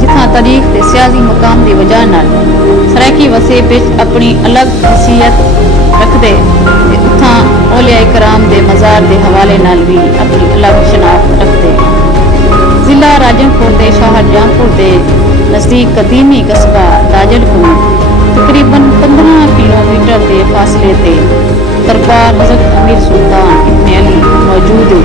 जिथा तारीख ते सियासी मकाम की वजह नाल सराकी वसे बिच अपनी अलग हैसियत रखते उथा औलिया कराम के मज़ार के हवाले नाल भी अपनी अलग शनाख्त रखते। जिला राजनपुर के शाहजहांपुर के नज़दीक कदीमी कस्बा दाजड़ को तकरीबन 15 किलोमीटर के फासले ते दरबार हज़रत अमीर सुल्तान इब्न अली मौजूद है।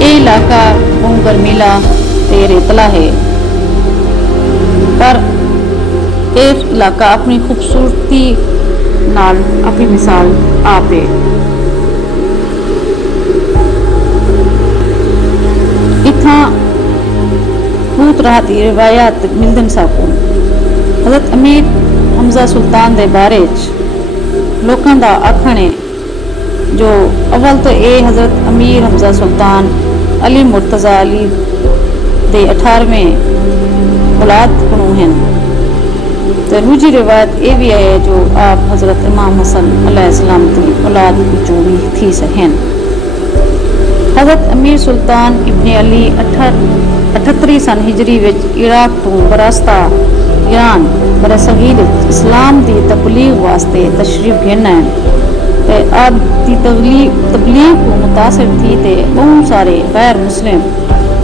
ये इलाका बहुत गर्मीला ते रेतला है, पर यह इलाका अपनी खूबसूरती नाल अपनी मिसाल आप है। इतना बहुत तरह की रिवायत मिलदन साकू। हज़रत अमीर हमजा सुल्तान के बारे लोगों का आखण है जो अव्वल तो ये हज़रत अमीर हमजा सुल्तान अली मुर्तज़ा अली दे 18वें औलाद कोलों हैं। तो दूसरी रिवायत ये भी है जो आप हज़रत इमाम हसन अलैहिस्सलाम की औलाद विचों भी थी हैं। हज़रत अमीर सुल्तान इब्न अली 78 सन हिजरी विच इराक तो बरास्ता ईरान बरसगीर इस्लाम की तबलीग वास्ते तशरीफ घेना है। आप की तबलीग को मुतासिर थी ते बहुत सारे गैर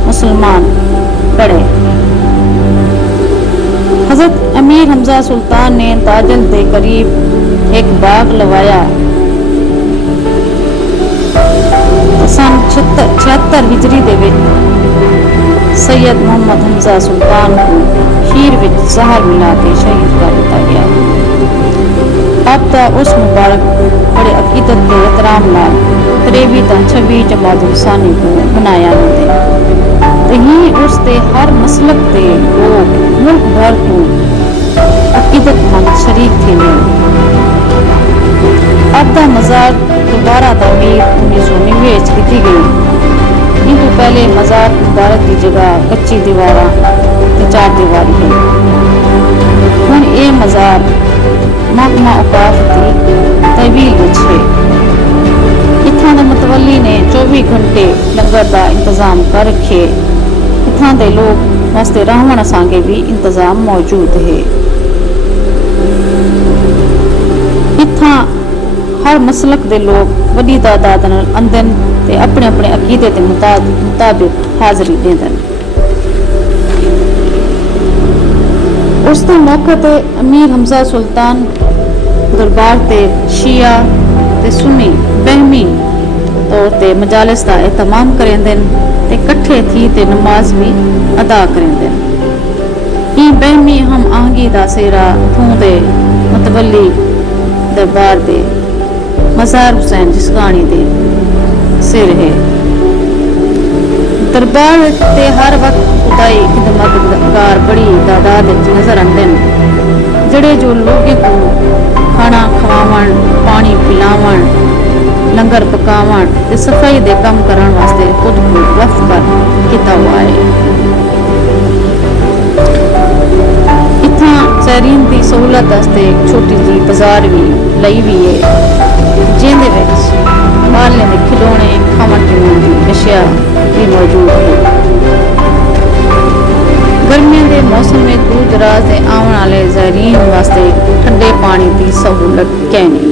मुसलमान पड़े। हज़रत अमीर हमजा सुल्तान ने ताजल के करीब एक बाग लवाया। सन 76 हिजरी दे सैयद मोहम्मद हमजा सुल्तान को खीर विच जहर मिला के शहीद कर दिया गया। अब तक उस मुबारक बड़े अकीदत के एहतराम नाल 23 जमातुल सानी को बनाया जाते। उसते हर मसलक के लोग मुल्क भर को अकीदतमंद शरीक थे। अब का मज़ार दोबारा तमीर 1990 की गई। किंतु पहले मज़ार मुबारक की जगह कच्ची दीवारा चार दीवारी है। हुण ये मज़ार महकमा औकाफ की तहवील विच है। इत्थां दे मतवली ने 24 घंटे लंगर का इंतजाम कर रखे। इत्थां दे लोग वास्ते रहण असांगे भी इंतजाम मौजूद है। इत्थां हर मसलक दे लोग वड्डी तादाद नाल अंदन ते अपने अपने अकीदे के मुताबिक हाज़री देंदन। उस मौके ते अमीर हमजा सुल्तान दरबार ते शिया ते सुन्नी बहमी तौर ते मजालिस का एहतमाम करेंदन ते कट्ठे थी ते नमाज भी अदा करेंदन। ई बहमी हम आहंगी दा सेरा थूं दे मतवली दरबार दे मज़ार हुसैन जिसगानी दे सिर है। दरबार ते हर वक्त खुदाई खिदमतगार बड़ी तादाद नजर आते हैं, जड़े जो लोगों को खाना खवावन, पानी पिलावन, लंगर पकावन ते सफाई दे काम करन वास्ते खुद को वक्फ कर किया हुआ है। इतना सैरीन की सहूलत वास्ते एक छोटी जी बाजार भी लई हुई है, जिंदे विच बालने के खिलौने खावन पीने की अशिया भी मौजूद है। गर्मियों के मौसम में दूर दराज के आने वाले ज़ायरीन वास्ते ठंडे पानी की सहूलत कैनी।